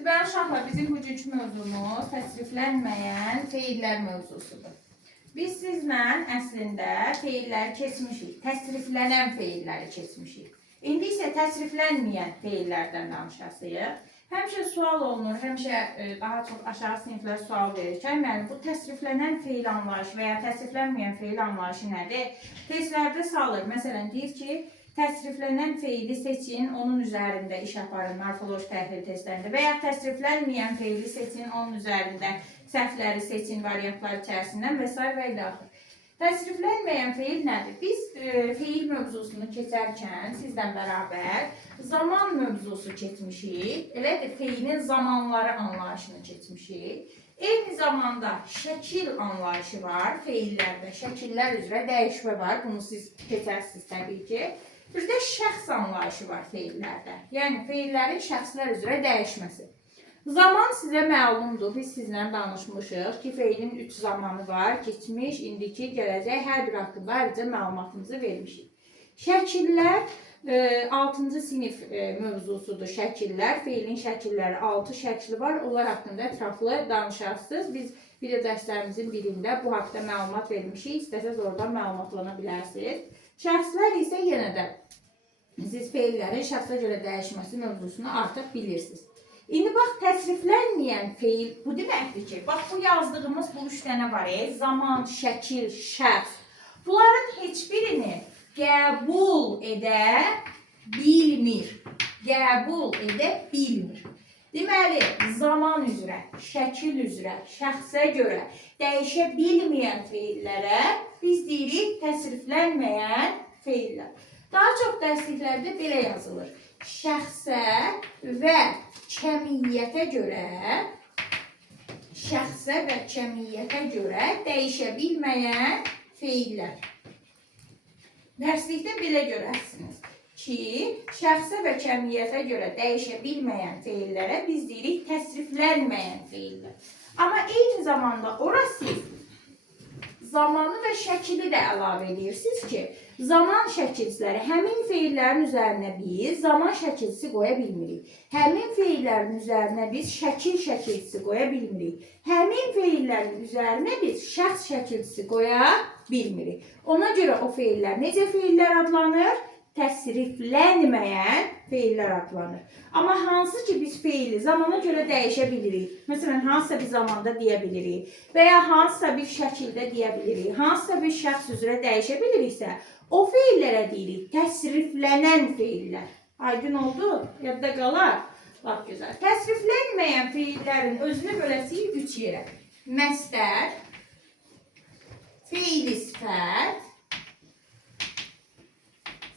Deməli uşaqlar, bizim bugünkü mövzumuz təsriflənməyən feillər mövzusudur. Biz sizlə əslində feilləri keçmişik, təsriflənən feilləri keçmişik. İndi isə təsriflənməyən feillərdən danışasıyıq. Həmişə sual olunur, həmişə daha çox aşağı siniflər sual verir ki, müəllim, bu təsriflənən feil anlayışı və ya təsriflənməyən feil anlayışı nədir? Testlərdə salır, məsələn deyir ki, təsriflənən feili seçin, onun üzərində iş aparın morfoloji təhlil testlərində və ya təsriflənməyən feili seçin, onun üzərində səhvləri seçin variantlar içərisindən və s. və ilə axır. Təsriflənməyən feil nədir? Biz feil mövzusunu keçərkən sizdən bərabər zaman mövzusu keçmişik, elədir, feilin zamanları anlayışını keçmişik. Eyni zamanda şəkil anlayışı var, feillərdə şəkillər üzrə dəyişmə var, bunu siz keçərsiniz təbii ki. Bir də şəxs anlayışı var feillərdə, yəni feillərin şəxslər üzrə dəyişməsi. Zaman sizə məlumdur, biz sizlə danışmışıq ki, feilin 3 zamanı var, keçmiş, indiki, gələcək, hər bir haqqında ayrıca məlumatımızı vermişik. Şəkillər 6-cı sinif mövzusudur, şəkillər, feilin şəkilləri 6 şəkli var, onlar haqqında ətraflı danışarsınız. Biz video dərslərimizin birində bu haqda məlumat vermişik, istəsəz oradan məlumatlana bilərsiniz. Şəxslər isə yenə də siz feillərin şəxsə görə dəyişməsi mövzusunu artıq bilirsiniz. İndi bax, təsriflənməyən feil bu deməkdir ki, bax bu yazdığımız bu 3 dənə var, zaman, şəkil, şəxs. Bunların heç birini qəbul edə bilmir. Qəbul edə bilmir. Deməli, zaman üzrə, şəkil üzrə, şəxsə görə dəyişə bilməyən feillərə biz deyirik təsriflənməyən feillər. Daha çox dərsliklərdə belə yazılır. Şəxsə və kəmiyyətə görə dəyişə bilməyən feillər. Dərslikdə belə görərsiniz ki, şəxsə və kəmiyyətə görə dəyişə bilməyən feillərə biz deyirik təsriflənməyən feillər. Amma eyni zamanda ora siz zamanı və şəkili də əlavə edirsiniz ki, zaman şəkilçiləri həmin feillərin üzərinə biz zaman şəkilçisi qoya bilmirik. Həmin feillərin üzərinə biz şəkil şəkilçisi qoya bilmirik. Həmin feillərin üzərinə biz şəxs şəkilçisi qoya bilmirik. Ona görə o feillər necə feillər adlanır? Təsriflənməyən feillər adlanır. Amma hansı ki biz feili zamana görə dəyişə bilirik. Məsələn, hansısa bir zamanda deyə bilirik və ya hansısa bir şəkildə deyə bilirik, hansısa bir şəxs üzrə dəyişə biliriksə, o feillərə deyirik təsriflənən feillər. Aydın oldu? Yadda qalar? Lap gözəl. Təsriflənməyən feillərin özünü böləsiyik 3 yerə. Məstər, feili sifət,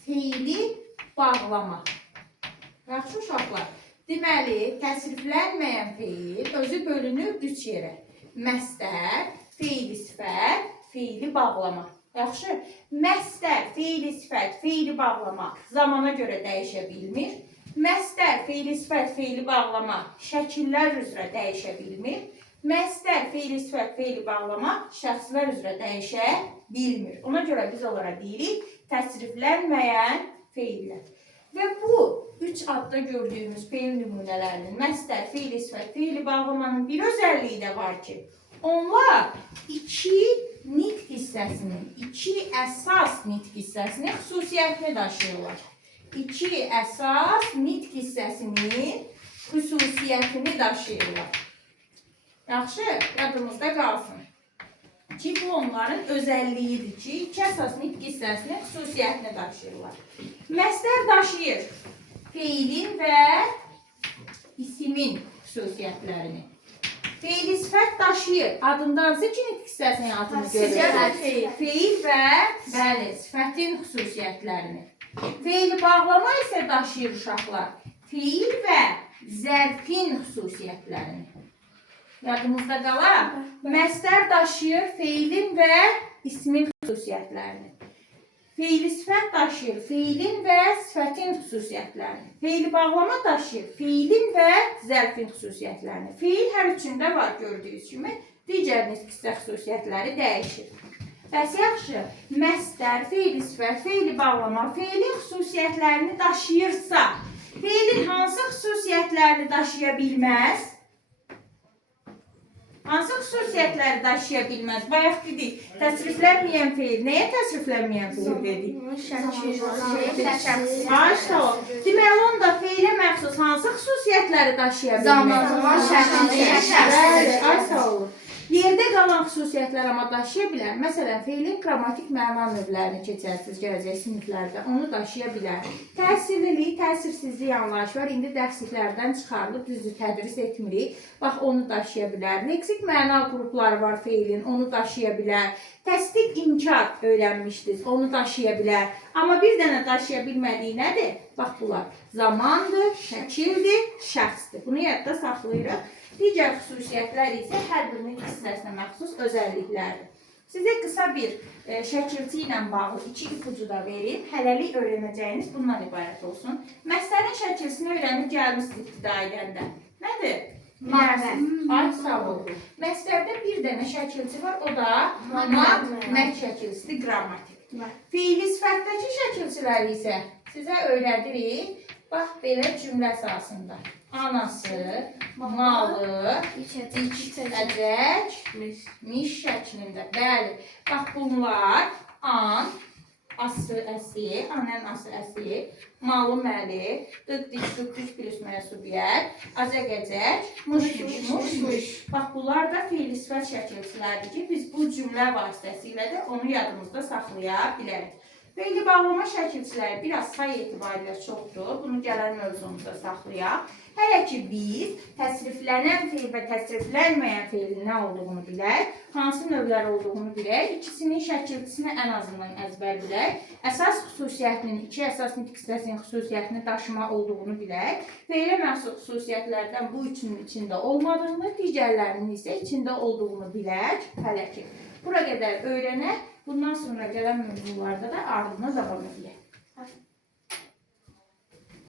feili bağlama. Yaxşı uşaqlar. Deməli, təsriflənməyən feil özü bölünür 3 yerə. Məstər, feili sifət, feili bağlama. Yaxşı. Məstər, feili sifət, feili bağlama zamana görə dəyişə bilmir. Məstər, feili sifət, feili bağlama şəkillər üzrə dəyişə bilmir. Məstər, feili sifət, feili bağlama şəxslər üzrə dəyişə bilmir. Ona görə biz onlara deyirik təsriflənməyən feillər. Və bu 3 adda gördüyümüz feil nümunələrinin məstər, feili sifət, feili bağlamanın bir özəlliyi də var ki, onlar 2 nitq hissəsinin, 2 əsas nitq hissəsinin xüsusiyyətini daşıyırlar. 2 əsas nitq hissəsinin xüsusiyyətini daşıyırlar. Yaxşı, yadımızda qalsın ki, bu onların özəlliyidir ki, 2 əsas nitq hissəsinin xüsusiyyətini daşıyırlar. Məstər daşıyır feilin və isimin xüsusiyyətlərini. Feili sifət daşıyır adındansa ki, nitq hissəsinin adını görür. Feil və sifətin xüsusiyyətlərini. Feili bağlama isə daşıyır uşaqlar feil və zərfin xüsusiyyətlərini. Yadımızda qalar. Məstər daşıyır feilin və ismin xüsusiyyətlərini. Feili sifət daşıyır feilin və sifətin xüsusiyyətlərini. Feili bağlama daşıyır feilin və zərfin xüsusiyyətlərini. Feil hər üçündə var gördüyünüz kimi. Digər nitq hissə xüsusiyyətləri dəyişir. Bəs yaxşı, məstər, feili sifət, feili bağlama feilin xüsusiyyətlərini daşıyırsa, Feilin hansı xüsusiyyətlərini daşıya bilməz? Hansı xüsusiyyətləri daşıya bilməz? Bayaq dedik, təsriflənməyən feil. Nəyə təsriflənməyən feil dedik? Ay, sağ ol. Deməli, onda feilə məxsus hansı xüsusiyyətləri daşıya bilməz? Bəli, ay, sağ olun. Yerdə qalan xüsusiyyətlər amma daşıya bilər. Məsələn, feilin qrammatik məna növlərini keçərsiniz gələcək siniflərdə. Onu daşıya bilər. Təsirlilik, təsirsizlik anlayışı var. İndi dərsliklərdən çıxarılıb düzdür tədris etmirik. Bax, onu daşıya bilər. Leksik məna qrupları var feilin. Onu daşıya bilər. Təsdiq, inkar öyrənmişdiniz. Onu daşıya bilər. Amma bir dənə daşıya bilmədiyi nədir? Bax, bunlar zamandır, şəkildir, şəxsdir. Bunu yadda saxlayırıq. Digər xüsusiyyətlər isə hər birinin hissəsinə məxsus özəlliklərdir. Sizə qısa bir şəkilti ilə bağlı 2 ipucu da verim. Hələlik öyrənəcəyiniz bundan ibarət olsun. Məsələnin şəkilsini öyrənib gəlmişsiniz ibtidailəndə. Nədir? Ay, sağ olun. Məsələdə bir dənə şəkilçi var, o da maq şəkilçisidir, qrammatik. Fiili sifətdəki şəkilçiləri isə sizə öyrədirik. Bax, belə cümlə əsasında. Anası, malı, içəcək, miş şəklində. Bəli, bax bunlar an, ası, əsi, anən ası, əsi, malı, məli, dık-dik plus məsubiyyət, acaq-əcək, muş. Bax, bunlar da fiili sifət şəkilçilərdir ki, biz bu cümlə vasitəsilə də onu yadımızda saxlaya bilərik. Feili bağlama şəkilçiləri biraz say etibarilə çoxdur. Bunu gələn mövzumuzda saxlayaq. Hələ ki biz təsriflənən feil və təsriflənməyən feilin nə olduğunu bilək, hansı növlər olduğunu bilək, ikisinin şəkilçisini ən azından əzbər bilək, əsas xüsusiyyətinin, iki əsas nitq hissəsinin xüsusiyyətini daşıma olduğunu bilək, feilə məxsus xüsusiyyətlərdən bu üçünün içində olmadığını, digərlərinin isə içində olduğunu bilək, hələ ki. Bura qədər öyrənək, bundan sonra gələn mövzularda da ardına davam edək.